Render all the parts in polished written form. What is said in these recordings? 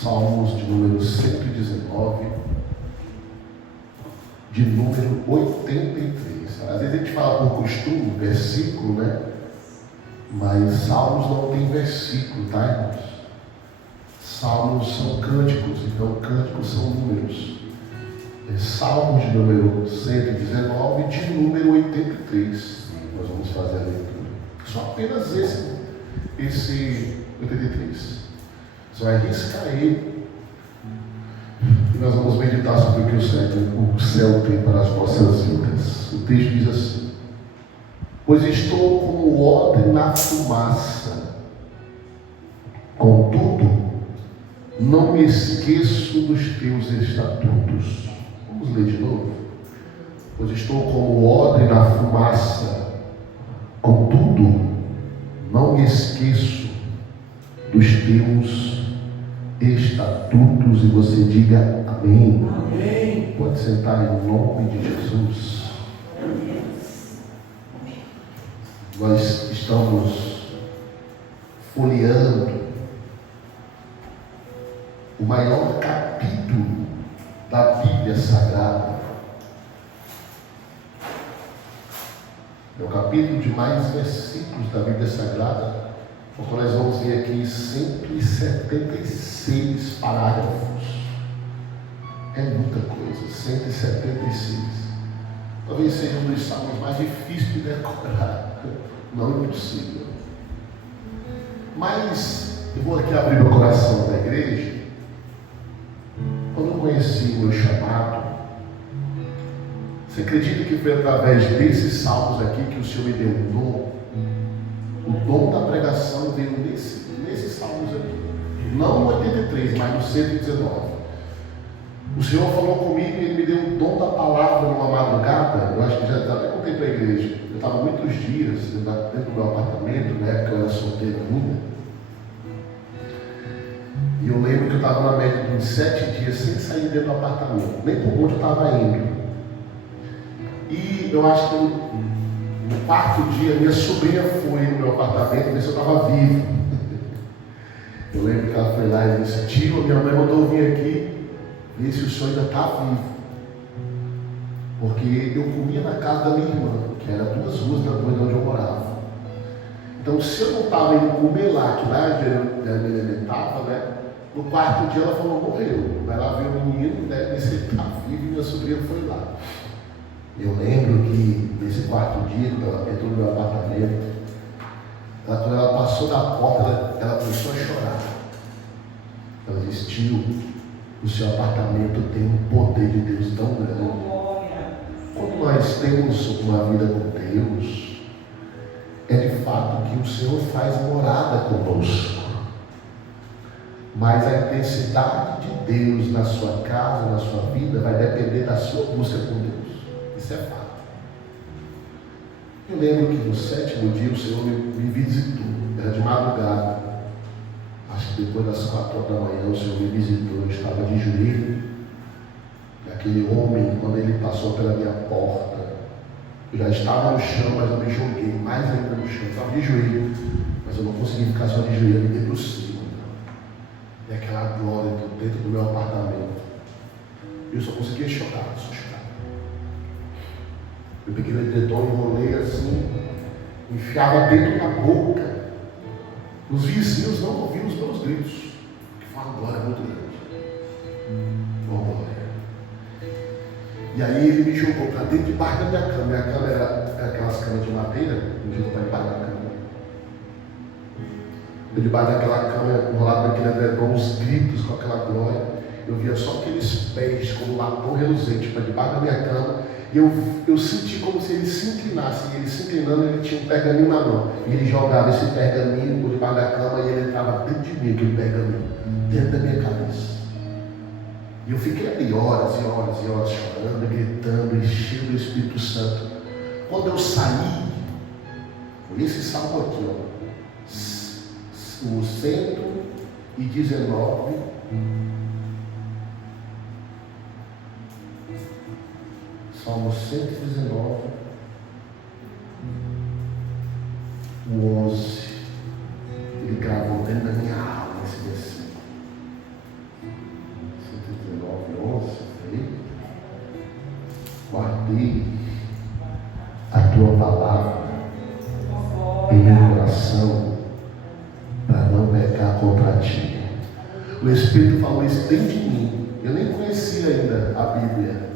Salmos de número 119, de número 83. Às vezes a gente fala por costume, versículo, né? Mas Salmos não tem versículo, tá, irmãos? Salmos são cânticos, então cânticos são números. Salmos de número 119, de número 83. Nós vamos fazer a leitura. Só apenas esse 83. Você vai riscar ele e nós vamos meditar sobre o que o céu tem para as nossas vidas. O texto diz assim: pois estou como odre na fumaça, contudo não me esqueço dos teus estatutos. Vamos ler de novo. Pois estou como odre na fumaça, contudo não me esqueço dos teus estatutos. E você diga amém. Amém. Pode sentar em nome de Jesus. Nós estamos folheando o maior capítulo da Bíblia Sagrada. É o capítulo de mais versículos da Bíblia Sagrada. Então nós vamos ver aqui 176 parágrafos. É muita coisa, 176. Talvez seja um dos salmos mais difíceis de decorar. Não é impossível. Mas eu vou aqui abrir meu coração da igreja. Quando eu conheci o meu chamado, você acredita que foi através desses salmos aqui que o Senhor me deu um dom? O dom da pregação veio nesses salmos aqui. Não no 83, mas no 119. O Senhor falou comigo e Ele me deu o dom da palavra numa madrugada. Eu acho que já até contei para a igreja. Eu estava muitos dias dentro do meu apartamento, na época eu era solteiro ainda. E eu lembro que eu estava na média de uns 7 dias sem sair dentro do apartamento. Nem por onde eu estava indo. E eu acho que no quarto dia, minha sobrinha foi no meu apartamento ver se eu estava vivo. Eu lembro que ela foi lá e disse: tio, minha mãe mandou eu vir aqui ver se o senhor ainda está vivo. Porque eu comia na casa da minha irmã, que era 2 ruas depois de onde eu morava. Então, se eu não estava indo comer lá, que lá ele estava, né? No quarto dia ela falou: morreu. Vai lá ver o menino, deve ver se ele está vivo, e minha sobrinha foi lá. Eu lembro que nesse quarto dia, quando ela entrou no meu apartamento, quando ela passou da porta, ela começou a chorar. Ela disse: tio, o seu apartamento tem um poder de Deus tão grande. Quando nós temos uma vida com Deus, é de fato que o Senhor faz morada conosco. Mas a intensidade de Deus na sua casa, na sua vida, vai depender da sua busca com Deus. Isso é fato. Eu lembro que no 7º dia o Senhor me visitou. Era de madrugada. Acho que depois das 4 horas da manhã o Senhor me visitou. Eu estava de joelho. E aquele homem, quando ele passou pela minha porta, eu já estava no chão, mas eu me joguei mais ainda no chão. Eu estava de joelho, mas eu não consegui ficar só de joelho, eu me dei por cima. E aquela glória dentro do meu apartamento. Eu só conseguia chorar, só chorar. Eu peguei o edredom, enrolei assim, enfiava dentro da boca. Os vizinhos não ouviam os meus gritos, que foi uma glória muito grande. Uma glória. E aí ele me jogou para dentro, debaixo da minha cama. Minha cama era aquelas camas de madeira, me jogou para debaixo da cama. Eu debaixo daquela cama, enrolado naquele edredom, os gritos com aquela glória. Eu via só aqueles pés como latão reluzente para debaixo da minha cama. E eu senti como se ele se inclinasse. E ele se inclinando, ele tinha um pergaminho na mão. E ele jogava esse pergaminho por debaixo da cama e ele entrava dentro de mim, aquele pergaminho, dentro da minha cabeça. E eu fiquei ali horas e horas e horas chorando, gritando, enchendo do Espírito Santo. Quando eu saí, foi esse salmo aqui, ó, o 119. Salmo 119, o 11. Ele gravou dentro da minha alma esse versículo. incluir a tua palavra em meu coração para não pecar contra ti. O Espírito falou isso dentro de mim. Eu nem conhecia ainda a Bíblia.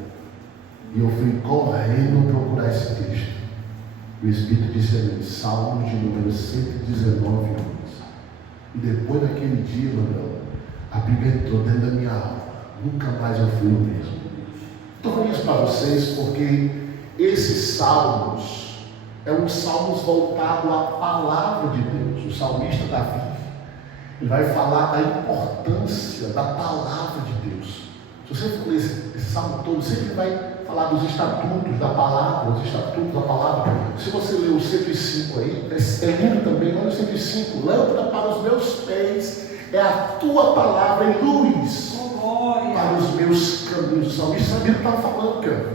E eu fui correndo procurar esse texto. O Espírito disse a mim, Salmos de número 119 anos. E depois daquele dia, Manuel, a Bíblia entrou dentro da minha alma. Nunca mais eu fui o mesmo. Estou falando isso para vocês porque esses salmos é um salmos voltado à palavra de Deus. O salmista Davi, ele vai falar da importância da palavra de Deus. Se você for ler esse salmo todo, sempre vai falar dos estatutos da palavra, os estatutos da palavra. Se você ler o 105 aí, é lindo também. Olha o 105, lâmpada para os meus pés é a tua palavra e luz para os meus caminhos. O salmista sabia o que estava falando, cara.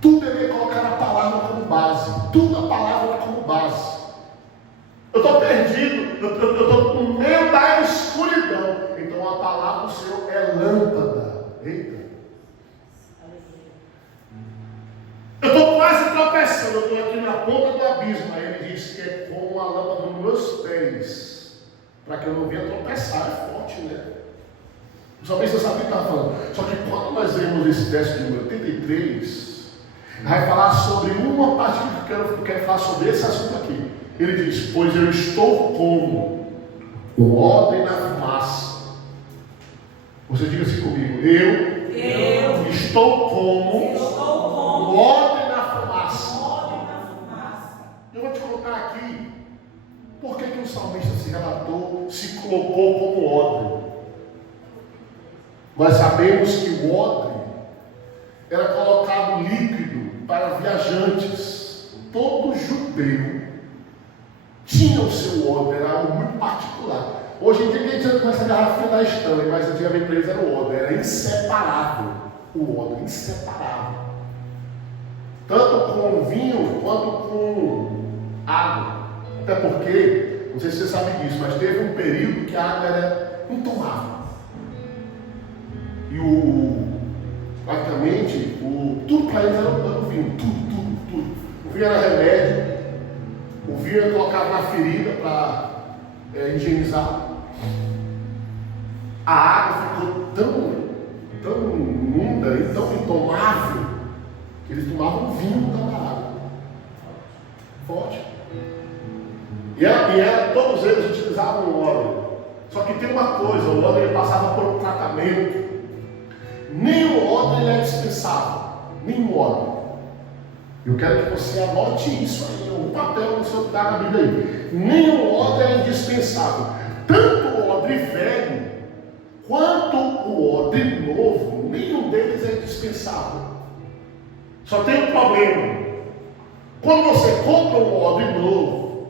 Tu deveria colocar a palavra como base, tudo a palavra como base. Eu estou perdido, eu estou no meio da escuridão. Então a palavra do Senhor é lâmpada. Eita. Eu estou quase tropeçando, eu estou aqui na ponta do abismo. Aí ele diz que é como a lâmpada dos meus pés, para que eu não venha tropeçar. É forte, né? O salmista sabia o que estava falando. Só que quando nós vemos esse verso de número 83, vai falar sobre uma parte que eu quero falar sobre esse assunto aqui. Ele diz, pois eu estou como o odre na fumaça. Você diga assim comigo, eu estou como o odre na fumaça. Eu vou te contar aqui por que o salmista se relatou, se colocou como odre. Nós sabemos que o odre era colocado líquido para viajantes. Todo judeu tinha o seu odre, era algo muito particular. Hoje em dia a gente com essa garrafinha da Stanley, mas antigamente para eles era o odre, era inseparável. O odre, inseparável. Tanto com vinho quanto com água. Até porque, não sei se você sabe disso, mas teve um período que a água era intomável. E praticamente, tudo para eles era o vinho, tudo. O vinho era remédio, o vinho era colocado na ferida para higienizar. A água ficou tão imunda e tão intomável que eles tomavam vinho da água. Forte. E todos eles utilizavam o óleo. Só que tem uma coisa, o óleo ele passava por um tratamento. Nem o odre é dispensável, nem o odre. Eu quero que você anote isso aí, um papel no seu lugar na Bíblia aí. Nem o odre é indispensável. Tanto o odre velho, quanto o odre novo, nenhum deles é indispensável. Só tem um problema. Quando você compra um odre novo,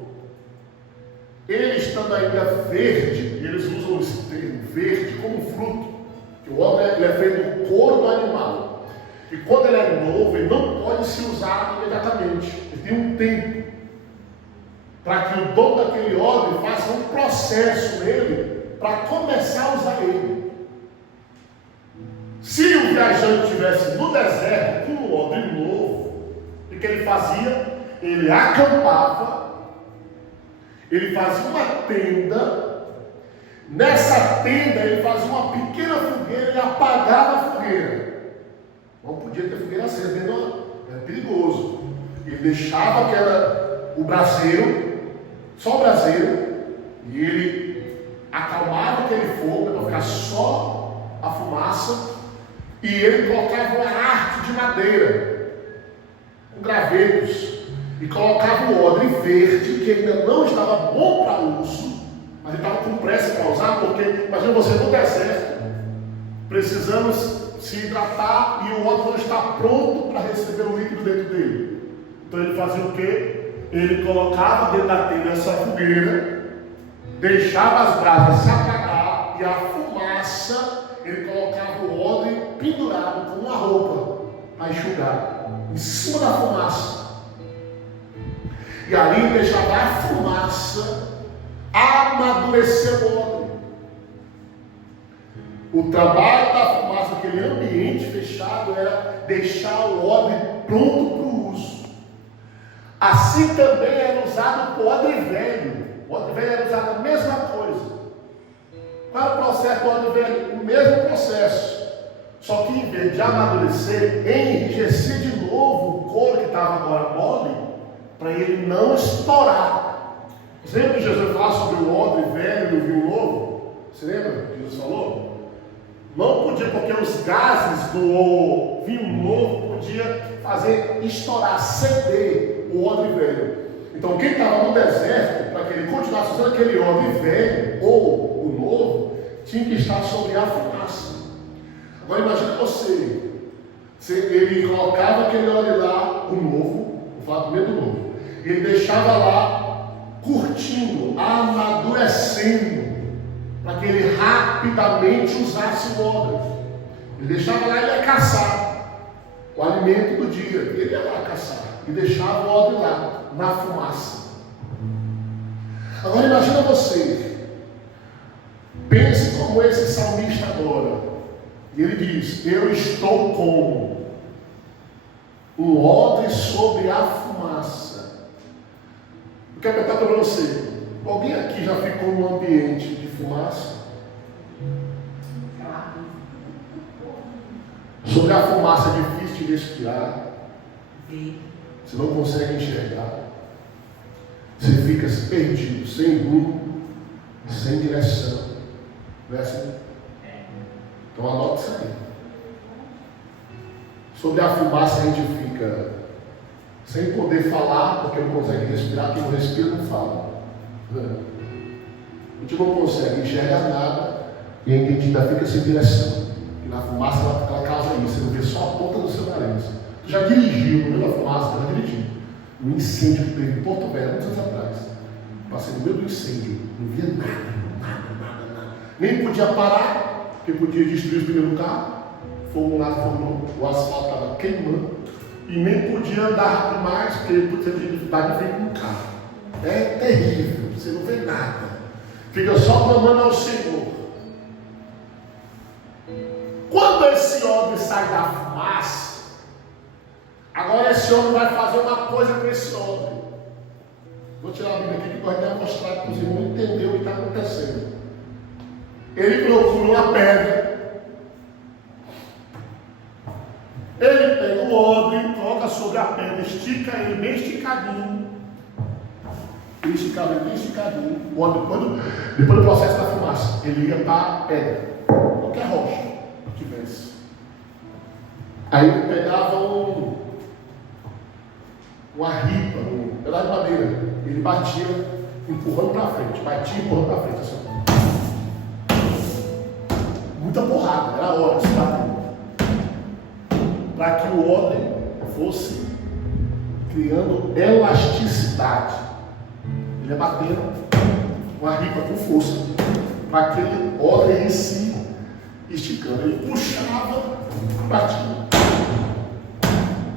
ele estando ainda verde, eles usam esse termo verde como fruto. O odre é feito do couro do animal. E quando ele é novo, ele não pode se usar imediatamente. Ele tem um tempo. Para que o dono daquele odre faça um processo nele para começar a usar ele. Se o viajante estivesse no deserto com um odre novo, o que ele fazia? Ele acampava, ele fazia uma tenda. Nessa tenda ele fazia uma pequena fogueira e apagava a fogueira. Não podia ter fogueira acesa, era perigoso. Ele deixava o braseiro, só o braseiro, e ele acalmava aquele fogo para ficar só a fumaça, e ele colocava uma arte de madeira, com gravetos, e colocava o odre verde, que ainda não estava bom para uso, mas ele estava com pressa para usar, porque imagina você no deserto, precisamos se hidratar e o odre não está pronto para receber o líquido dentro dele. Então ele fazia o quê? Ele colocava dentro da telha essa fogueira, deixava as brasas se apagar e a fumaça, ele colocava o odre pendurado com uma roupa para enxugar em cima da fumaça. E ali deixava a fumaça amadurecer o odre. O trabalho da fumaça que aquele ambiente fechado era deixar o odre pronto para o uso. Assim também era usado o odre velho. O odre velho era usado a mesma coisa. Qual é o processo do odre velho? O mesmo processo. Só que em vez de amadurecer, enrijecer de novo o couro que estava agora mole, para ele não estourar. Você lembra de Jesus falar sobre o odre velho e o vinho novo? Você lembra que Jesus falou? Não podia, porque os gases do vinho novo podia fazer estourar, ceder o odre velho. Então quem estava no deserto, para que ele continuasse usando aquele odre velho ou o novo, tinha que estar sobre a fumaça. Agora imagine você, ele colocava aquele óleo lá, o novo, vou falar primeiro do novo, e ele deixava lá, curtindo, amadurecendo, para que ele rapidamente usasse o óleo. Ele deixava lá e ia caçar o alimento do dia, ele ia lá caçar, e deixava o óleo lá, na fumaça. Agora imagina você, pense como esse salmista agora. E ele diz: eu estou como um odre sobre a fumaça. Eu quero perguntar para você: alguém aqui já ficou num ambiente de fumaça? Sobre a fumaça é difícil de respirar. Você não consegue enxergar. Você fica perdido, sem rumo, sem direção. Não é assim? Então anote isso aí. Sobre a fumaça a gente fica sem poder falar, porque não consegue respirar. Quem não respira não fala. A gente não consegue enxergar nada e a gente ainda fica sem direção. E na fumaça ela causa isso, você não vê só a ponta do seu nariz. Tu já dirigiu no meio da fumaça, já dirigiu. Um incêndio que teve em Porto Velho, muitos anos atrás. Passei no meio do incêndio, não via nada. Nem podia parar, porque podia destruir os pneus do carro. Fogo lá, o asfalto estava queimando. E nem podia andar rápido mais, porque podia ter dificuldade de vir com o carro. É terrível, você não vê nada. Fica só clamando ao Senhor. Quando esse homem sai da fumaça, agora esse homem vai fazer uma coisa com esse homem. Vou tirar a Bíblia aqui que pode até mostrar para os irmãos entender o que está acontecendo. Ele procura uma pedra. Ele pega o odre, coloca sobre a pedra, estica ele bem esticadinho. Bem esticadinho. O odre, depois do processo da fumaça, ele ia para a pedra, qualquer rocha que tivesse. Aí ele pegava uma ripa, um pedaço de madeira, ele batia, empurrando para frente, empurrando para frente, assim. Muita porrada, era a hora de se bater. Para que o odre fosse criando elasticidade. Ele ia batendo com a ripa com força, para aquele odre em si esticando. Ele puxava, batia.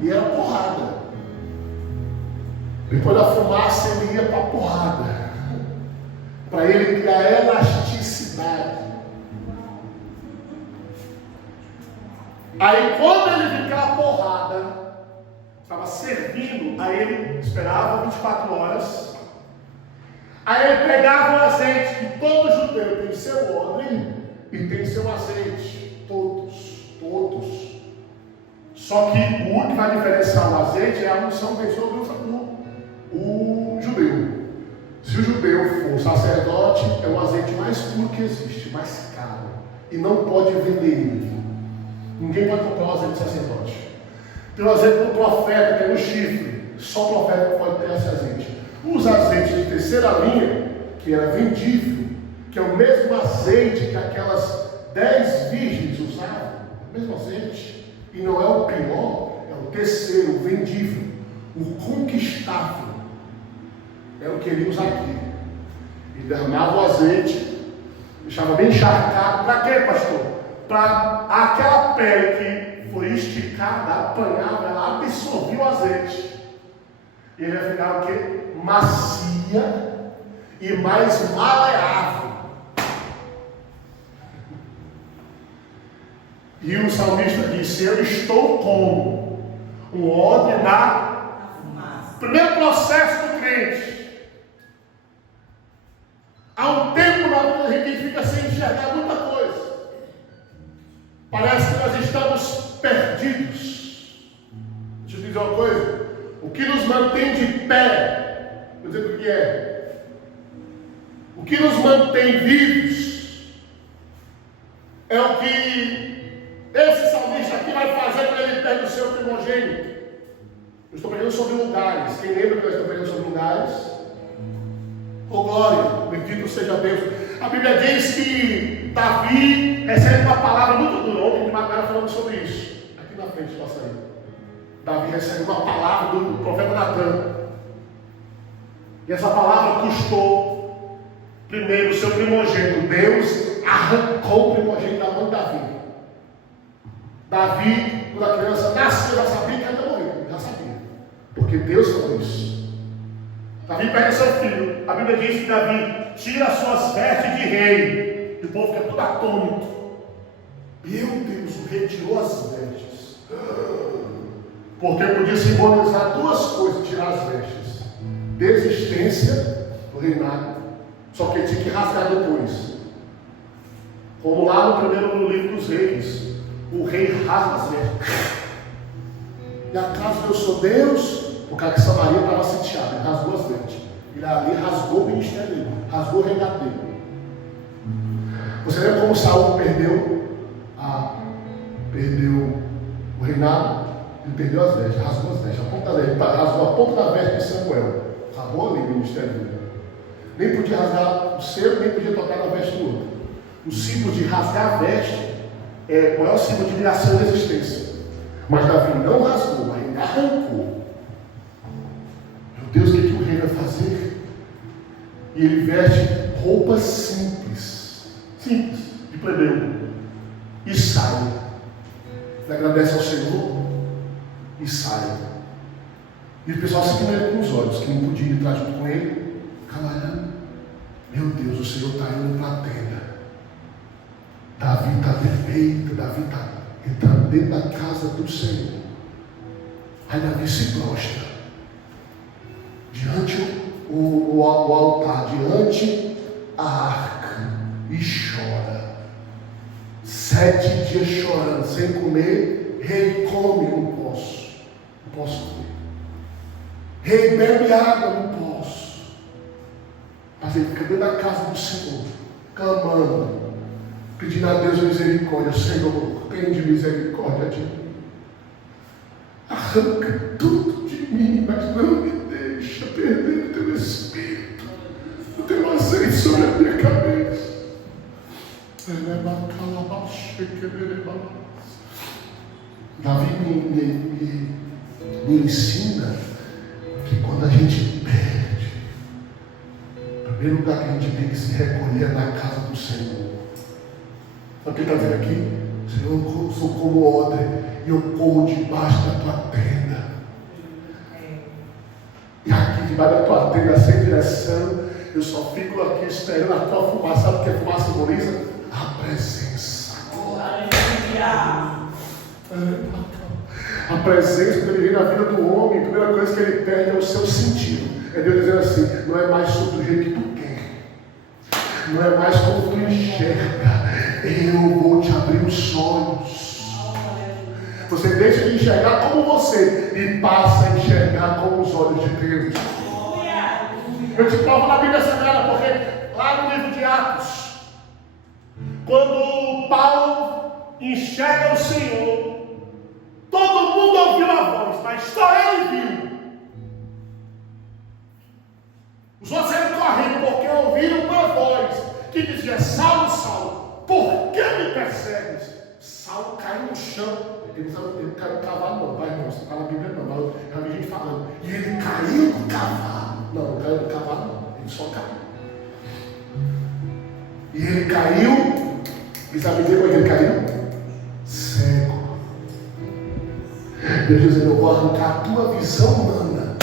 E era porrada. Depois da fumaça ele ia para a porrada, para ele criar elasticidade. Aí quando ele ficava porrada, estava servindo, aí ele esperava 24 horas. Aí ele pegava o azeite, que todo judeu tem seu odre e tem seu azeite. Todos. Só que o único que vai diferenciar o azeite é a unção que vem sobre o judeu. Se o judeu for um sacerdote, é o azeite mais puro que existe, mais caro. E não pode vender ele. Ninguém pode comprar o azeite de sacerdote. Tem o azeite do profeta, que é no chifre. Só o profeta pode ter esse azeite. Os azeites de terceira linha, que era vendível, que é o mesmo azeite que aquelas 10 virgens usavam, o mesmo azeite, e não é o pior, é o terceiro, o vendível, o conquistável, é o que ele usa aqui. Ele derramava o azeite, deixava bem encharcado. Para quê, pastor? Para aquela pele que foi esticada, apanhava, ela absorvia o azeite. E ele ia ficar o quê? Macia e mais maleável. E o salmista disse: eu estou como um odre na fumaça. Primeiro processo do crente. Há um tempo na vida a gente fica sem enxergar muita coisa. Parece que nós estamos perdidos. Deixa eu dizer uma coisa. O que nos mantém de pé, vou dizer o que é. O que nos mantém vivos é o que esse salmista aqui vai fazer quando ele perde o seu primogênito. Eu estou pregando sobre lugares. Quem lembra que eu estou pregando sobre lugares? Oh glória, bendito seja Deus. A Bíblia diz que Davi recebe uma palavra muito dura. Ontem de madrugada falamos sobre isso. Aqui na frente, passa aí. Davi recebe uma palavra do profeta Natan. E essa palavra custou primeiro o seu primogênito. Deus arrancou o primogênito da mão de Davi. Davi, quando a criança nasceu, já sabia que ela ia morrer. Já sabia. Porque Deus falou isso. Davi pega seu filho. A Bíblia diz que Davi tira as suas vestes de rei. E o povo fica todo atônito. Meu Deus, o rei tirou as vestes. Porque podia simbolizar duas coisas: tirar as vestes. Desistência do reinado. Só que ele tinha que rasgar depois. Como lá no livro dos reis. O rei rasga as vestes. E acaso eu sou Deus? Por causa que Samaria estava sitiada, ele rasgou as vestes. Ele ali rasgou o ministério dele, rasgou o reinado dele. Você lembra como Saul perdeu o reinado? Ele perdeu as vestes, rasgou as vestes, rasgou a ponta da veste de Samuel. Acabou ali o ministério dele. Nem podia rasgar o seu, nem podia tocar na veste do outro. O símbolo de rasgar a veste é o maior símbolo de humilhação e resistência. Mas Davi não rasgou, ainda arrancou. Meu Deus, o que o rei vai fazer? E ele veste roupas simples, de plebeu, e sai. Ele agradece ao Senhor e sai. E o pessoal seguindo ele com os olhos, que não podia entrar junto com ele, camarada. Meu Deus, o Senhor está indo para a tenda. Davi está perfeito, Davi está entrando dentro da casa do Senhor. Aí Davi se prostra diante o altar, diante a arca, e chora. 7 dias chorando, sem comer. Rei, come, não posso comer. Rei, bebe água, não posso. Mas ele fica dentro da casa do Senhor, clamando, pedindo a Deus misericórdia. Senhor, tem de misericórdia de mim. Arranca tudo de mim, mas não me deixa perder o teu espírito, o teu azeite sobre a minha cabeça. Davi me ensina que quando a gente perde, o primeiro lugar que a gente tem que se recolher é na casa do Senhor. Sabe o que ele está dizendo aqui? Senhor, eu sou como odre e eu corro debaixo da tua tenda. E aqui debaixo da tua tenda, sem direção, eu só fico aqui esperando a tua fumaça. Sabe o que a fumaça simboliza? A presença. A presença, quando ele vem na vida do homem, a primeira coisa que ele perde é o seu sentido. É Deus dizendo assim: não é mais sobre o jeito que tu quer, não é mais como tu enxerga. Eu vou te abrir os olhos. Você deixa de enxergar como você e passa a enxergar com os olhos de Deus. Eu te provo na Bíblia Sagrada, porque lá no livro de Atos, quando Paulo enxerga o Senhor, todo mundo ouviu a voz, mas só ele viu. Os outros saíram correndo porque ouviram uma voz que dizia: Saulo, Saulo, por que me persegues? Saulo caiu no chão. Ele não caiu no cavalo, não, vai, não, você está na Bíblia, não, mas já vi gente falando. E ele caiu no cavalo. Não caiu no cavalo, não, ele só caiu. E ele caiu, e sabe como ele caiu? Cego. Deus dizendo: eu vou arrancar a tua visão humana,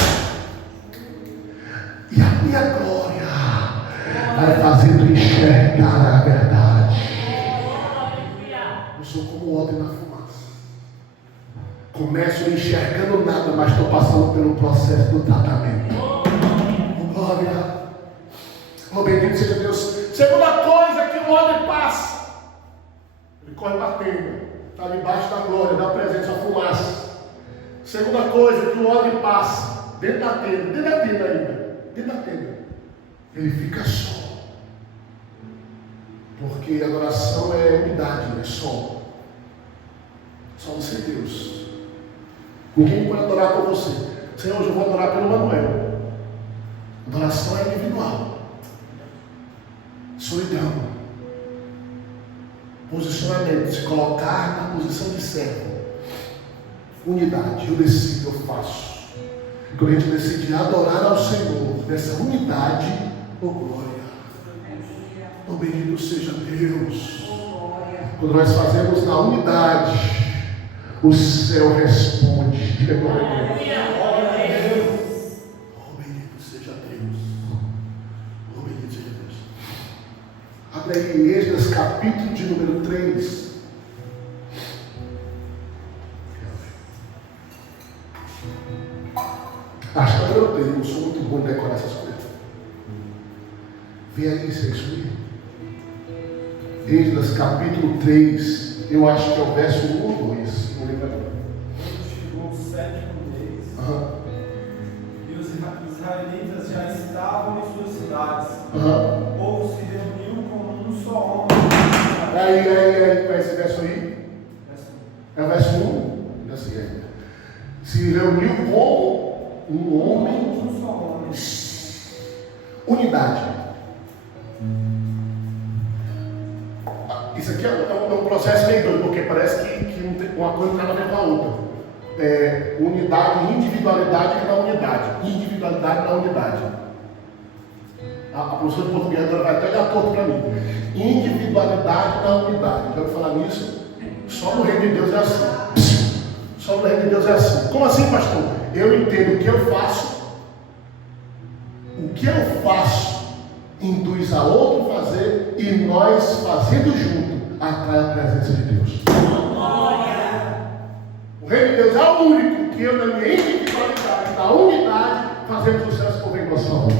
e a minha glória vai fazer tu enxergar a verdade. Eu sou como o odre na fumaça. Começo enxergando nada, mas estou passando pelo processo do tratamento. Glória. Oh, bendito seja Deus. Segunda coisa que o odre passa. Ele corre para a tenda. Está debaixo da glória, da presença, a fumaça. Segunda coisa que o odre passa. Dentro da tenda ainda. Dentro da tenda. Ele fica só. Porque adoração é unidade, é som. Só você e Deus. Ninguém pode adorar com você. Senhor, hoje eu vou adorar pelo Manuel. Adoração é individual. Solidão. Posicionamento. Se colocar na posição de servo. Unidade. Eu decido, eu faço. E quando a gente decide adorar ao Senhor, nessa unidade, oh glória. Oh bendito seja Deus. Quando nós fazemos na unidade, o céu responde. Diga glória a Deus. Oh bendito seja Deus. Oh bendito seja Deus. Abre aí Esdras capítulo de número 3. Acho que eu tenho, não sou muito bom em decorar essas coisas. Vem aí, se é isso aí. Esdras capítulo 3, eu acho que é o verso 1 ou 2, não lembro agora. Chegou o 7º mês, e os israelitas já estavam em suas cidades. O povo se reuniu como um só homem. Aí, qual é esse verso aí? É o verso 1? Assim é. Se reuniu como um homem. Um só homem. Unidade. Isso aqui é um processo meio doido, porque parece que uma coisa não tem nada a ver com a outra. Unidade, individualidade na unidade. Individualidade na unidade. A professora de português agora vai até dar torto para mim. Individualidade na unidade. Já vou falar nisso? Só no reino de Deus é assim. Só no reino de Deus é assim. Como assim, pastor? Eu entendo o que eu faço. O que eu faço induz a outro fazer, e nós fazendo junto atrai a presença de Deus. O reino de Deus é o único que eu, na minha individualidade, na unidade, fazemos o céu se mover em nossa favor.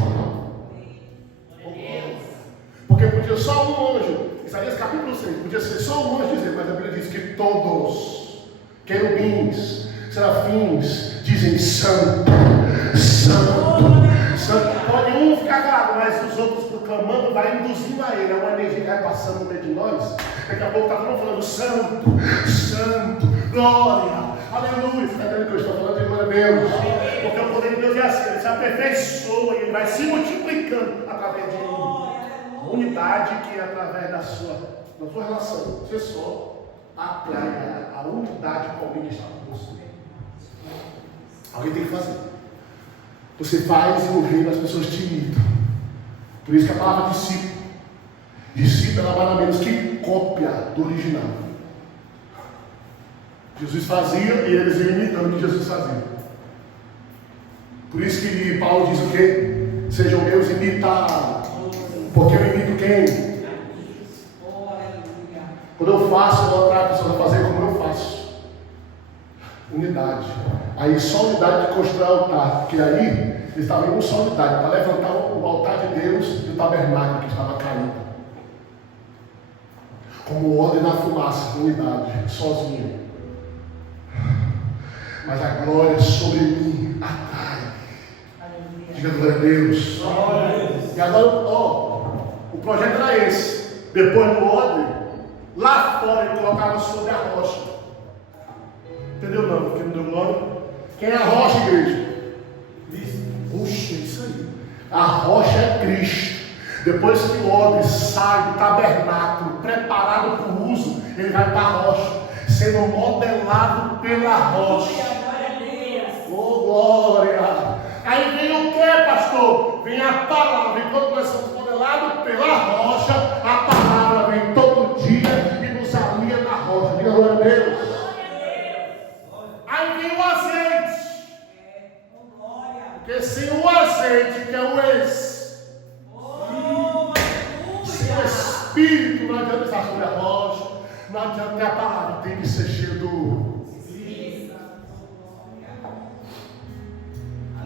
Porque podia só um anjo, Isaías capítulo 6, podia ser só um anjo dizer, mas a Bíblia diz que todos, querubins, serafins, dizem santo, santo, santo. Pode um ficar calado, mas os outros proclamando, vai induzindo a ele, é uma energia que vai passando no meio de nós. Daqui a pouco está todo mundo falando santo, santo, glória, aleluia. Você está entendendo que eu estou falando de glória a Deus? Porque o poder de Deus é assim, ele se aperfeiçoa e ele vai se multiplicando através de uma unidade que é através da sua relação. Você só atrai a unidade com alguém que está com você. Alguém tem que fazer. Você faz e no reino as pessoas te imitam. Por isso que a palavra discípulo. Discípulo é nada menos que cópia do original. Jesus fazia e eles iam imitando o que Jesus fazia. Por isso que Paulo diz o quê? Sejam meus imitados. Porque eu imito quem? Quando eu faço, eu vou atrair a pessoa a fazer como eu faço. Unidade. Aí só unidade de construir o altar. Porque aí eles estavam em uma só unidade para levantar o altar de Deus e o tabernáculo que estava caído. Como ordem na fumaça, unidade, sozinho. Mas a glória sobre mim atrai. Diga glória a Deus. E agora, o projeto era esse. Depois do ordem, lá fora ele colocava sobre a rocha. Entendeu não? Porque não deu glória. Quem é a rocha, igreja? Cristo. Puxa, isso aí. A rocha é Cristo. Depois que o odre sai do tabernáculo, preparado para o uso, ele vai para a rocha, sendo modelado pela rocha. Oh, glória! Aí vem o que, pastor? Vem a palavra. Enquanto nós somos modelados pela rocha, a palavra vem todo dia e nos alia na rocha. Diga glória a Deus. Aí vem o azeite. Porque sem o azeite, que é o sem o Espírito, não adianta estar sobre a rocha, não adianta ter a palavra, tem que ser cheio do...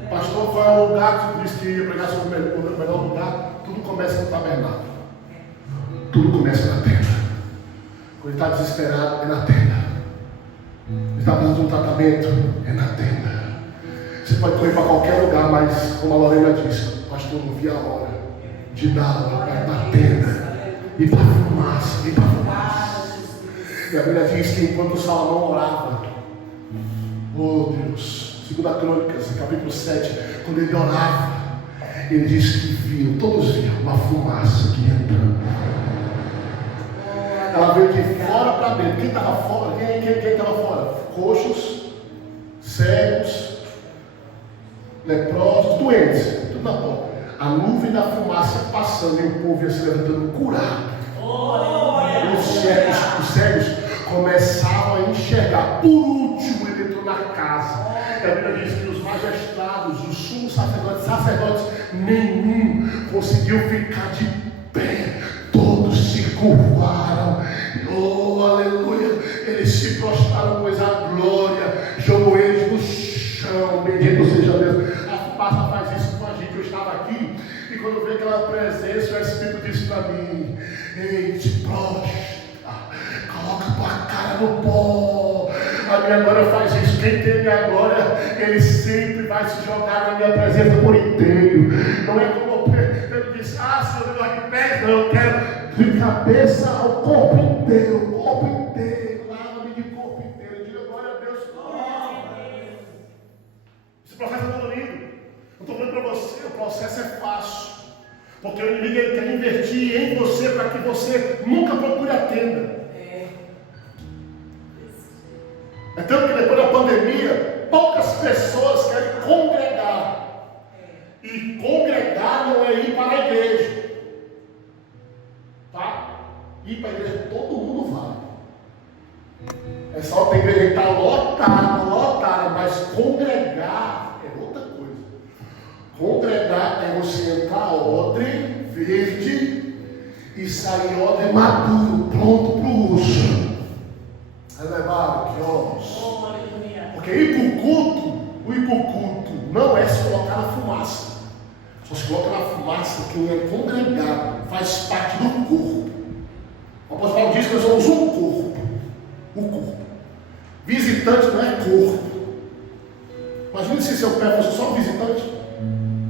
Pastor, qual é o lugar que disse que ia pregar sobre o melhor lugar? Tudo começa no tabernáculo. Tudo começa na tenda. Quando ele está desesperado, é na tenda. Ele está precisando de um tratamento, é na tenda. Você pode correr para qualquer lugar, mas como a Lorena disse, pastor, não vi a hora de dar na tenda. E para fumaça, e para fumaça. E a Bíblia diz que enquanto Salomão orava, oh Deus, 2 Crônicas, capítulo 7, quando ele orava, ele disse que viu, todos viam uma fumaça que entrando. Ela veio de fora para dentro. Quem estava fora? Quem estava fora? Coxos, cegos, leprosos, doentes, tudo na porta. A nuvem da fumaça passando e o povo ia se levantando curado. Os cegos começavam a enxergar. Por último, ele entrou na casa. A Bíblia diz que os magistrados, os sumos sacerdotes, nenhum conseguiu ficar de pé. Todos se curvaram. Oh, aleluia. Eles se prostraram, pois a glória, joelhos no chão. Bendito seja Deus. A fumaça faz isso com a gente. Eu estava aqui e quando eu vi aquela presença, o Espírito disse para mim: ei, te prostra, coloca tua cara no pó. A minha glória faz isso. Quem tem minha glória, ele sempre vai se jogar na minha presença por inteiro. Não é como Pedro disse: ah, Senhor, eu gosto de pés, não, eu quero de cabeça ao corpo inteiro. Corpo inteiro, lava-me de corpo inteiro. Diga glória a Deus. Esse processo é dolorido. Eu estou falando para você, o processo é fácil. Porque o inimigo ele quer investir em você para que você nunca procure a tenda. É tanto que depois da pandemia, poucas pessoas querem congregar. E congregar não é ir para a igreja. Tá? Ir para a igreja todo mundo vai. É só tem igreja que está lotada, mas congregar é outra coisa. Congregar é você entrar odre verde e sair odre maduro, pronto para o uso. Elevar que olhos. Porque ir para o culto não é se colocar na fumaça. Só se coloca na fumaça quem é congregado, faz parte do corpo. O apóstolo Paulo diz que nós somos um corpo. O corpo. Visitante não é corpo. Imagina se seu pé fosse só um visitante.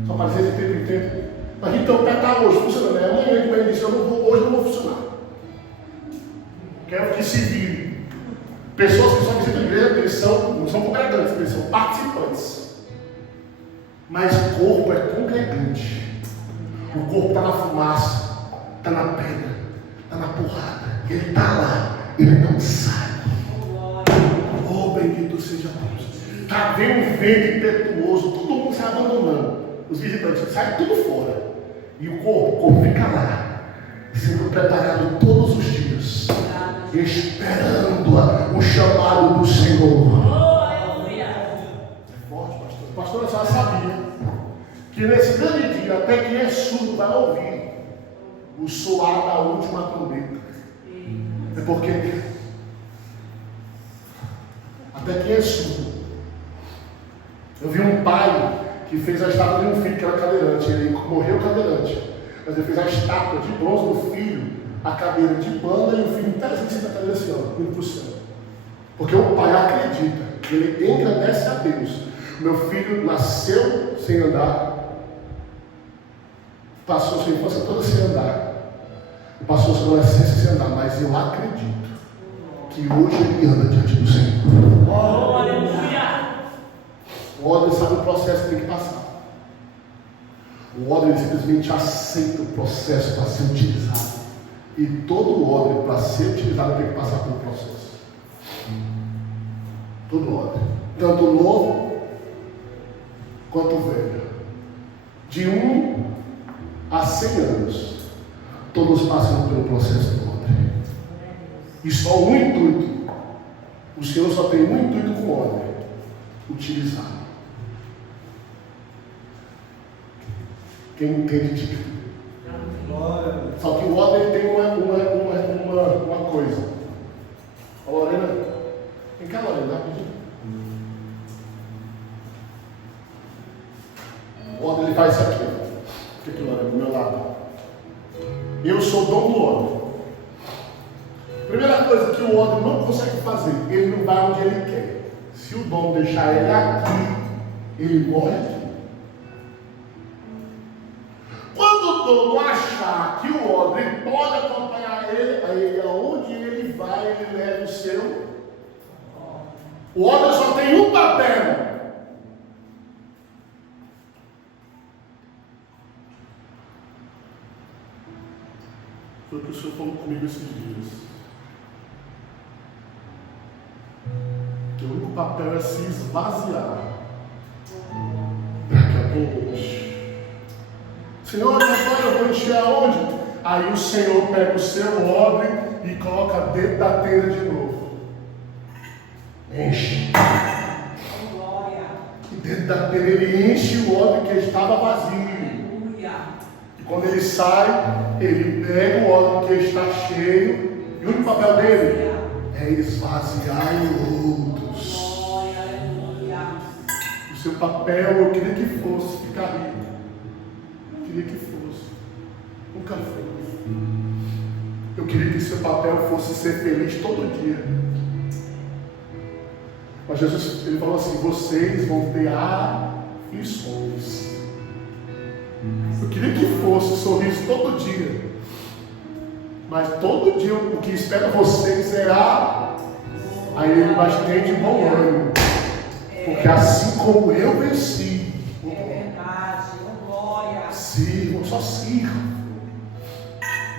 Só aparecer de tempo em tempo. Imagina que teu pé está hoje funcionando. Amanhã de manhã disse: hoje não vou funcionar. Quero que se vire. Pessoas que só visitam a igreja, eles não são congregantes, eles são participantes. Mas o corpo é congregante. O corpo está na fumaça, está na pedra, está na porrada. Ele está lá, ele não sai. Oh, bendito seja Deus. Está vendo um vento impetuoso, todo mundo sai abandonando. Os visitantes saem tudo fora. E o corpo fica lá, sendo preparado todos os dias, esperando o chamado do Senhor. É forte, pastor. A pastora só sabia que nesse grande dia, até quem é surdo vai ouvir o soar da última trombeta. É porque até quem é surdo. Eu vi um pai que fez a estátua de um filho que era cadeirante. Ele morreu cadeirante, mas ele fez a estátua de bronze do filho, a cadeira de banda, e o filho interessante da cadeira assim, ó, indo para o céu. Porque o pai acredita, ele engrandece a Deus. Meu filho nasceu sem andar, passou sua infância toda sem andar, passou sua adolescência sem andar, mas eu acredito que hoje ele anda diante do Senhor. Aleluia! O odre sabe o processo que tem que passar. O odre simplesmente aceita o processo para ser utilizado. E todo odre, para ser utilizado, tem que passar pelo processo. Todo odre, tanto o novo quanto o velho, de 1 a 100 anos, todos passam pelo processo do odre. E só um intuito, o Senhor só tem um intuito com o odre: utilizar. Quem entende disso? Só que o odre tem uma coisa. Fica lá, rapidinho. O odre, ele faz isso aqui, ó. Fica aqui, Lorena, do meu lado. Eu sou o dono do odre. Primeira coisa que o odre não consegue fazer, ele não vai onde ele quer. Se o dono deixar ele aqui, ele morre aqui. Quando o dono achar que o odre pode acompanhar ele, aí aonde ele vai, ele leva o seu. O odre só tem um papel. Foi o que o Senhor falou comigo esses dias. Que o único papel é se esvaziar. Para que alguém enche. Senhor, agora eu vou encher aonde? Aí o Senhor pega o seu odre e coloca dentro da telha de novo. Enche. E dentro da telha ele enche o odre que estava vazio. E quando ele sai, ele pega o odre que está cheio. E o único papel dele é esvaziar em outros. O seu papel, eu queria que fosse ficar rico. Eu queria que fosse. Nunca foi. Eu queria que seu papel fosse ser feliz todo dia. Mas Jesus, ele falou assim: vocês vão ter aflições. Eu queria que fosse sorriso todo dia. Mas todo dia o que espera vocês é aí ele mas tem de bom ânimo. Porque assim como eu venci, sirvam, só sirvam.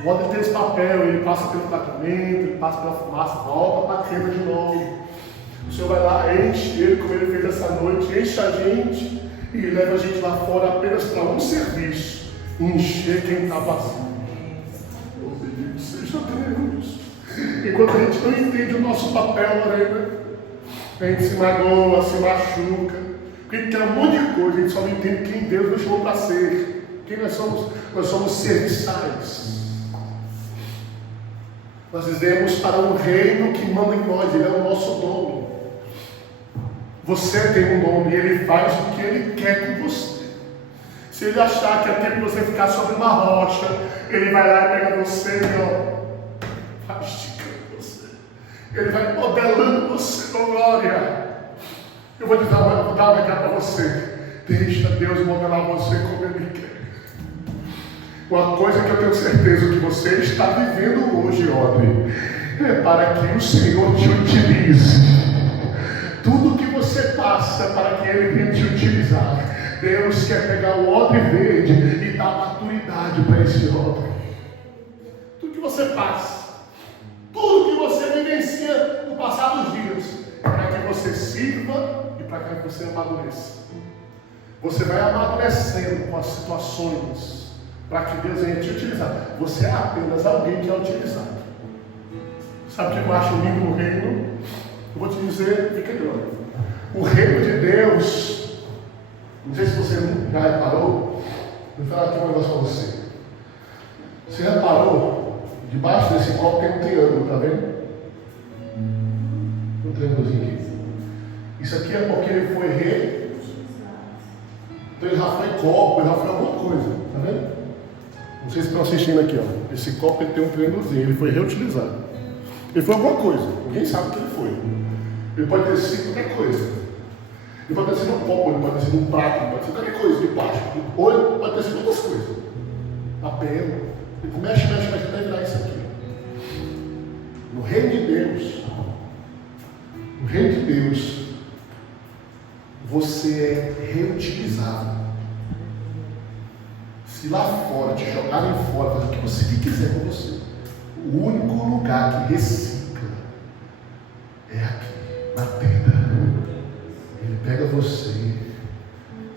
O odre tem esse papel, ele passa pelo tratamento, ele passa pela fumaça, volta para a queima de novo. O Senhor vai lá, enche ele, como ele fez essa noite, enche a gente e leva a gente lá fora apenas para um serviço: encher quem está vazio. Oh, bendito seja Deus. Enquanto a gente não entende o nosso papel, Lorena, a gente se magoa, se machuca, porque a gente quer um monte de coisa, a gente só não entende quem Deus nos chamou para ser. Quem nós somos? Nós somos serviçais. Nós vivemos para um reino que manda em nós, ele é o nosso dono. Você tem um dono e ele faz o que ele quer com você. Se ele achar que é tempo de você ficar sobre uma rocha, ele vai lá e pega você e vai esticando você. Ele vai modelando você com glória. Eu vou dar um recado para você. Deixa Deus modelar você como Ele quer. Uma coisa que eu tenho certeza que você está vivendo hoje, odre, é para que o Senhor te utilize. Tudo que você passa para que Ele venha te utilizar. Deus quer pegar o odre verde e dar maturidade para esse odre. Tudo que você passa, tudo que você vivencia no passado dos dias, para que você sirva e para que você amadureça. Você vai amadurecendo com as situações para que Deus venha te utilizar. Você é apenas alguém que é utilizado. Sabe o que eu acho lindo no reino? Eu vou te dizer, fica de olho. O reino de Deus, não sei se você já reparou, vou falar aqui um negócio para você. Você reparou? Debaixo desse copo tem um triângulo, tá vendo? Um triângulozinho aqui. Isso aqui é porque ele foi rei. Então ele já foi copo, ele já foi alguma coisa, tá vendo? Não sei se estão assistindo aqui, ó. Esse copo ele tem um triângulozinho, ele foi reutilizado. Ele foi alguma coisa, ninguém sabe o que ele foi. Ele pode ter sido qualquer coisa. Ele pode ter sido um copo, ele pode ter sido um prato, ele pode ter sido qualquer coisa de plástico. Ou ele pode ter sido outras coisas. Papel. Ele mexe, até virar isso aqui. No reino de Deus, você é reutilizado. Se lá fora te jogarem fora, fazer o que você quiser com você, o único lugar que recicla é aqui, na tenda. Ele pega você,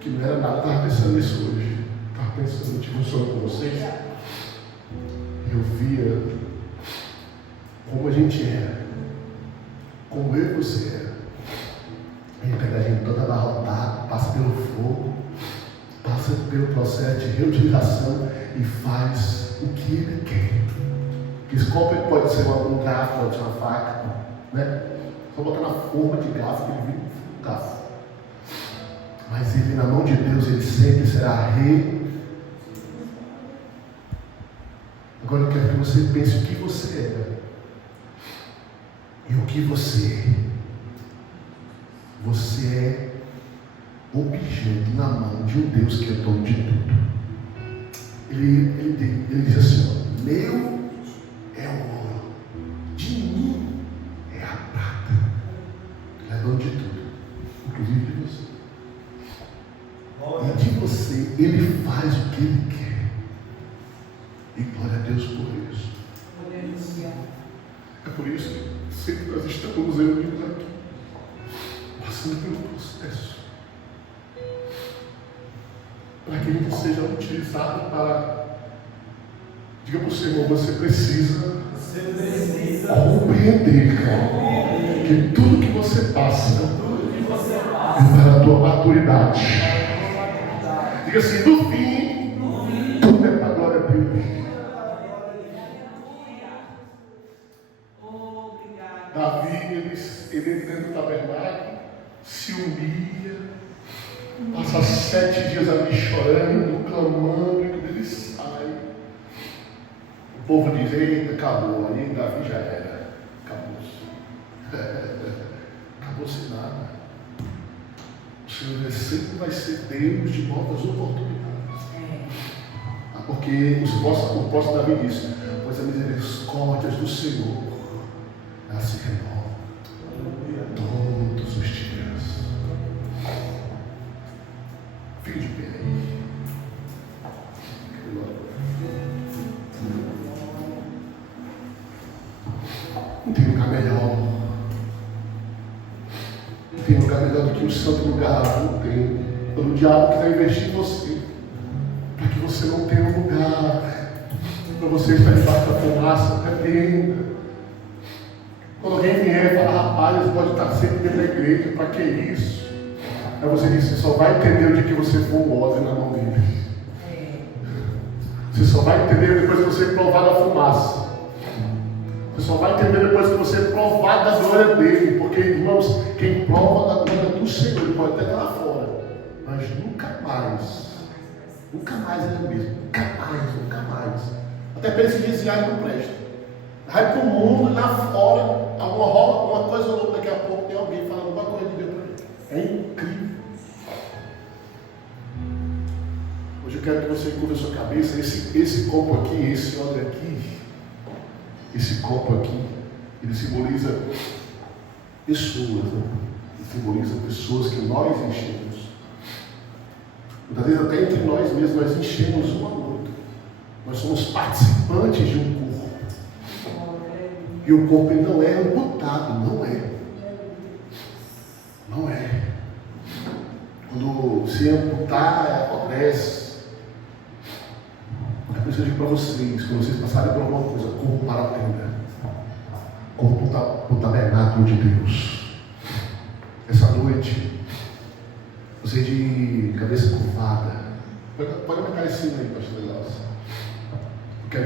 que não era nada, estava pensando nisso hoje. Estava pensando, tive um sonho com vocês. Eu via como a gente era, como eu e você era. Ele pega a gente toda abarrotada, passa pelo fogo, passa pelo processo de reutilização e faz o que ele quer. Esse copo pode ser um garfo, pode ser uma faca, né? Só botar na forma de garfo que ele vira um garfo. Mas ele, na mão de Deus, ele sempre será rei. Agora eu quero que você pense o que você é e o que você é. Você é objeto na mão de um Deus que é dono de tudo. Ele diz assim: ó, meu é o ouro, de mim é a prata. Ele é dono de tudo, inclusive de você. E de você, ele faz o que ele quer. E glória a Deus por isso. É por isso que sempre nós estamos reunidos aqui, passando pelo processo, para que a gente seja utilizado para. Diga para o seu irmão, você precisa compreender, cara, que tudo que você passa é para a tua maturidade. Diga assim, no fim, tudo é para a glória de Deus. Davi, ele dentro do tabernáculo, se humilha, passa 7 dias ali chorando, clamando, e quando ele sai, o povo diz: eita, acabou. Aí Davi já era, acabou-se. Acabou-se nada. O Senhor sempre vai ser Deus de novas oportunidades. Porque o apóstolo Davi disse: pois as misericórdias do Senhor elas se renovam todos os dias. Fique de pé aí. Não tem lugar melhor. Não tem lugar melhor do que o santo lugar. Não tem. Quando o diabo quiser investir em você, para que você não tenha um lugar, para você estar debaixo da fumaça, repreenda. Quando alguém vier e falar: rapaz, pode estar sempre dentro da igreja, para que isso? Aí você diz: você só vai entender o dia que você for o ódio na mão dele. Você só vai entender depois que você provar da fumaça. Você só vai entender depois que você provar da glória dele. Porque, irmãos, quem prova da glória do Senhor, ele pode até estar lá fora, mas nunca mais ele é o mesmo. Nunca mais. Até para esse desviar não presta. Vai para o mundo e lá fora, uma coisa ou outra, daqui a pouco tem alguém falando uma coisa de Deus para ele. É incrível. Hoje eu quero que você curva a sua cabeça. Esse copo aqui, esse óleo aqui, esse copo aqui, ele simboliza pessoas, né? Ele simboliza pessoas que nós enchemos. Muitas vezes até entre nós mesmos, nós enchemos um ao outro. Nós somos participantes de um corpo. E o corpo ele não é amputado, não é. Não é. Quando se amputar, acontece. É por isso que eu digo para vocês, quando vocês passarem por alguma coisa, corpo para a tenda, corpo para o tabernáculo de Deus. Essa noite, você de cabeça curvada, pode marcar esse sino aí, pastor Legal.